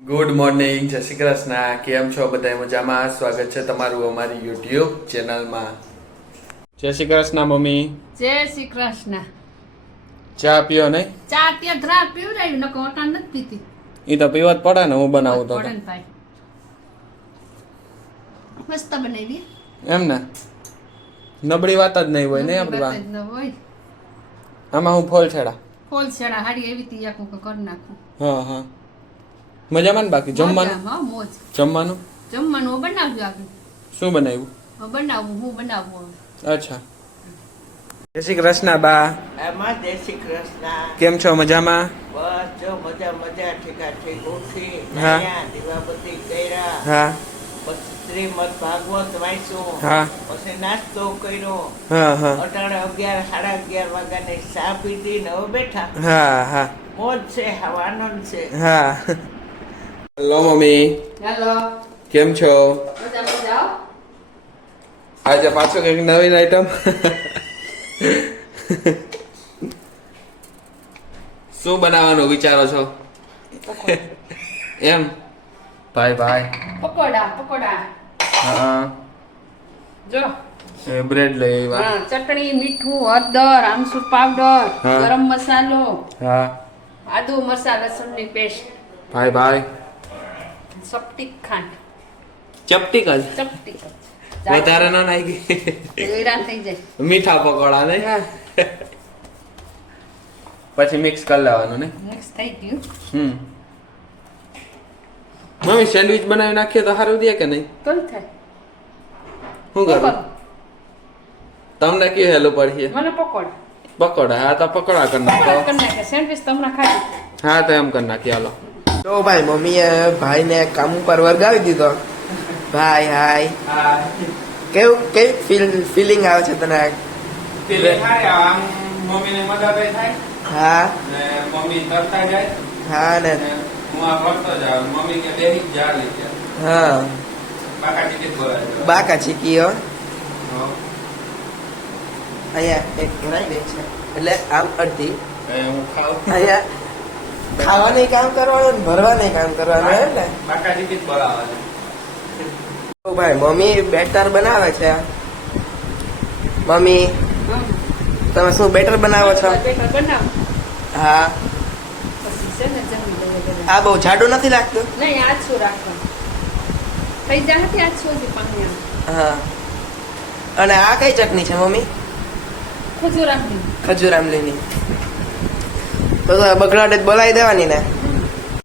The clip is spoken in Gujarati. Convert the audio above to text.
ગુડ મોર્નિંગ, જય શ્રી કૃષ્ણ. કેમ છો બધા? મજામાં? સ્વાગત છે તમારું અમારી યુટ્યુબ ચેનલમાં. જય શ્રી કૃષ્ણ મમ્મી. જય શ્રી કૃષ્ણ. ચા પીઓ નહીં? ચા ત્યાં ધ્રા પીવડાવ્યું નકો ઓટા નથી પીતી. એ તો પીવા જ પડે ને, હું બનાવું તો. પડે ને ભાઈ. મસ્ત બનાવી. એમ ને નબળી વાત જ નહીં હોય ને આપણી વાત. હોય આમાં હું ફોલ છેડા ફોલ છેડા હારી એવી તી આખું કરી નાખું. હા હા, મજામાં ને? બાકી જમવાનું? હા, મોજ. જમવાનું જમવાનું હું બનાવ્યું આગળ. શું બનાવ્યું? હું બનાવું. અચ્છા. જય શ્રી કૃષ્ણ બા. એમાં જય શ્રી કૃષ્ણ. કેમ છો? મજામાં? બસ જો મજા ઠીકા ઠીક ઉઠી હા. નાહ્યા, દીવાબત્તી કર્યા, હા પછી શ્રીમદ ભાગવત વાંચ્યું, હા પછી નાસ્તો કર્યો, હા હા અટાણે 11 સાડા 11 વાગ્યાની ચા પીધી ને હવે બેઠા. હા હા મોજ છે, હવે આનંદ છે. હા. Hello mummy, hello. કેમ છો? મજા. આજે પાછો કઈક નવીન આઈટમ. શું બનાવવાનું વિચારો છો? એમ ભાઈ પકોડા. હા જો બ્રેડ લઈ આવ્યા. હા, ચટણી, મીઠું, હળદર, આમચૂર પાવડર, હા. ગરમ મસાલો, હા આદુ મરચાં લસણની પેસ્ટ, ભાઈ સપટી ખાંડ, ચપટી કલ ચપટી વધારે ના નાખી. હેરાન થઈ જાય. મીઠા પકોડા ને હા, પછી મિક્સ કરી લેવાનું ને. મિક્સ થઈ ગયું. મમ્મી સેન્ડવિચ બનાવી નાખીએ તો સારું દે કે નહીં? કઈ થાય? શું કરું? તમને કયું હેલું પડીએ? મને પકોડા. પકોડા? હા તો પકોડા કરી નાખો. કરી નાખે. સેન્ડવિચ તો હમણાં ખાધી. હા તો એમ કરી નાખીએ, હાલો. તો ભાઈ મમ્મીએ ભાઈને કામ ઉપર વર્ગાવી દીધો. ભાઈ હાય, કેવી ફીલિંગ આવે છે તને? મમ્મીને મદદ થાય હા ને, મમ્મી કરતા જાય હા ને ને હું આ કરતો જાઉં. મમ્મી કે બેહી જા લે કે હા બાકા ટિકિટ બોલાવે. બાકા ચીકીઓ અહીંયા એક ભરાઈ ગઈ છે એટલે આમ અડધી હું ખાઉં. અહીંયા ખાવાની કામ કરવાનું ને ભરવાની કામ કરવાનું એમ ને. બાકા ટિકિટ બોલાવે. તો ભાઈ મમ્મી બેટર બનાવે છે. મમ્મી તમે શું બેટર બનાવો છો? બેટર બનાવ. હા, પછી છે ને જમી લઈએ બધા. આ બહુ જાડું નથી લાગતું? નહીં, આછું રાખવાનું. થઈ જાય હતી આછું હજી પાણી આમ. હા. અને આ કઈ ચટણી છે મમ્મી? ખજૂર આંબલી. ખજૂર આમલીની. તો બગડાટે જ બોલાવી દેવાની ને.